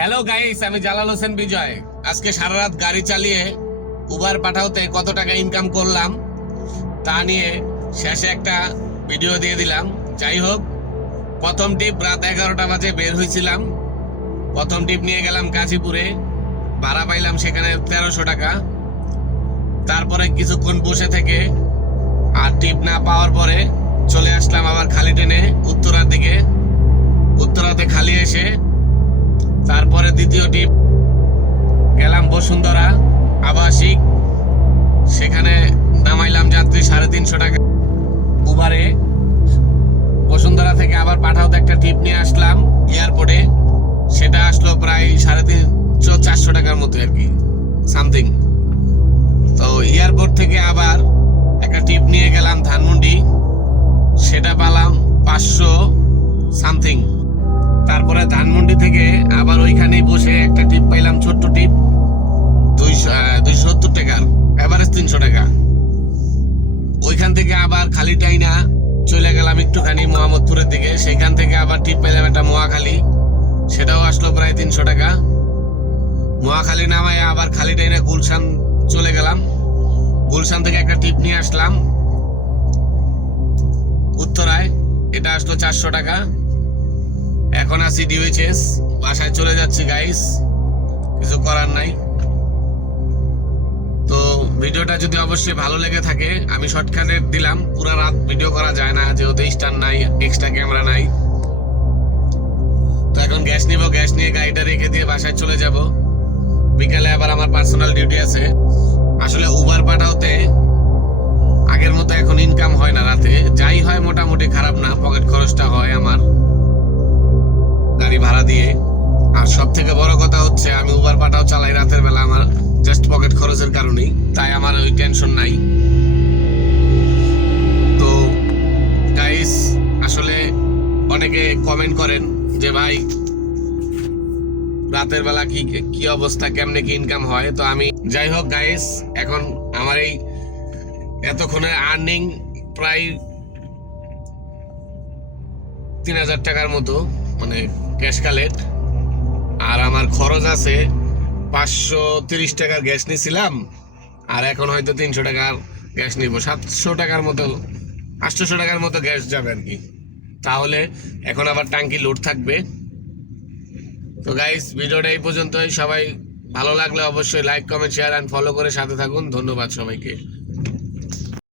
Hello guys, আমি জালাল হোসেন বিজয়। আজকে সারা রাত গাড়ি চালিয়ে উবার পাঠাওতে কত টাকা ইনকাম করলাম তা নিয়ে শেষে একটা ভিডিও দিয়ে দিলাম। যাই হোক, প্রথম ট্রিপ রাত 11টা বাজে বের হয়েছিলাম। প্রথম ট্রিপ নিয়ে গেলাম গাজীপুরে, ভাড়া পাইলাম সেখানে 1300 টাকা। তারপরে কিছুক্ষণ বসে থেকে আর ট্রিপ না পাওয়ার পরে চলে আসলাম আবার খালি ট্রেনে উত্তরার দিকে। উত্তরাতে খালি এসে তারপরে দ্বিতীয় ট্রিপ গেলাম বসুন্ধরা আবাসিক, সেখানে নামাইলাম যাত্রী 350 টাকা উবারে। বসুন্ধরা থেকে আবার পাঠাওতে একটা ট্রিপ নিয়ে আসলাম এয়ারপোর্টে, সেটা আসলো প্রায় 350-400 টাকার মতো আর কি সামথিং। তো এয়ারপোর্ট থেকে আবার একটা ট্রিপ নিয়ে গেলাম ধানমন্ডি, সেটা পেলাম 500 সামথিং। তারপরে ধানমন্ডি থেকে আবার ওইখানেই বসে একটা টিপ পাইলাম, ছোট্ট টিপ 270 টাকার, এভারেজ 300 টাকা। ওইখান থেকে আবার খালি টাইনা চলে গেলাম একটুখানি মোহাম্মদপুরের দিকে, সেখান থেকে আবার টিপ পেলাম একটা মহাখালী, সেটাও আসলো প্রায় 300 টাকা। মহাখালী নামায় আবার খালি টাইনা গুলশান চলে গেলাম, গুলশান থেকে একটা টিপ নিয়ে আসলাম উত্তরায়, এটা আসলো 400 টাকা। এখন আছি ডিউএইচএস, বাসায় চলে যাচ্ছি গাইস, কিছু করার নাই। তো ভিডিওটা যদি অবশ্যই ভালো লেগে থাকে, আমি শর্টকাটে দিলাম, পুরো রাত ভিডিও করা যায় না যেহেতু স্ট্যান্ড নাই, এক্সট্রা ক্যামেরা নাই। তো এখন গ্যাস নিব, গ্যাস নিয়ে গাড়িটা রেখে দিয়ে বাসায় চলে যাব। বিকালে আবার আমার পার্সোনাল ডিউটি আছে। আসলে উবার পাঠাওতে আগের মতো এখন ইনকাম হয় না, রাতে যাই হয় মোটামুটি খারাপ না, পকেট খরচটা হয় আমার গাড়ি ভাড়া দিয়ে। আর সব থেকে বড় কথা হচ্ছে আমি উবার পাঠাও চালাই রাতের বেলা, আমার জাস্ট পকেট খরচের কারণেই, তাই আমার ওই টেনশন নাই। তো গাইস, আসলে অনেকে কমেন্ট করেন যে ভাই রাতের বেলা কি অবস্থা, কেমনে কি ইনকাম হয়। তো আমি যাই হোক গাইস, এখন আমার এই এতক্ষণের আর্নিং প্রায় 3000 টাকার মতো, মানে ক্যাশ কালেক্ট। আর আমার খরচ আছে 530 টাকার গ্যাস নিয়েছিলাম, আর এখন হয়তো 300 টাকার গ্যাস নিব, 700 টাকার মতো 800 টাকার মতো গ্যাস যাবে আর কি। তাহলে এখন আবার ট্যাঙ্কি লোড থাকবে। তো গাইস, ভিডিওটা এই পর্যন্তই। সবাই ভালো লাগলে অবশ্যই like, comment, share and follow করে সাথে থাকুন। ধন্যবাদ সবাইকে।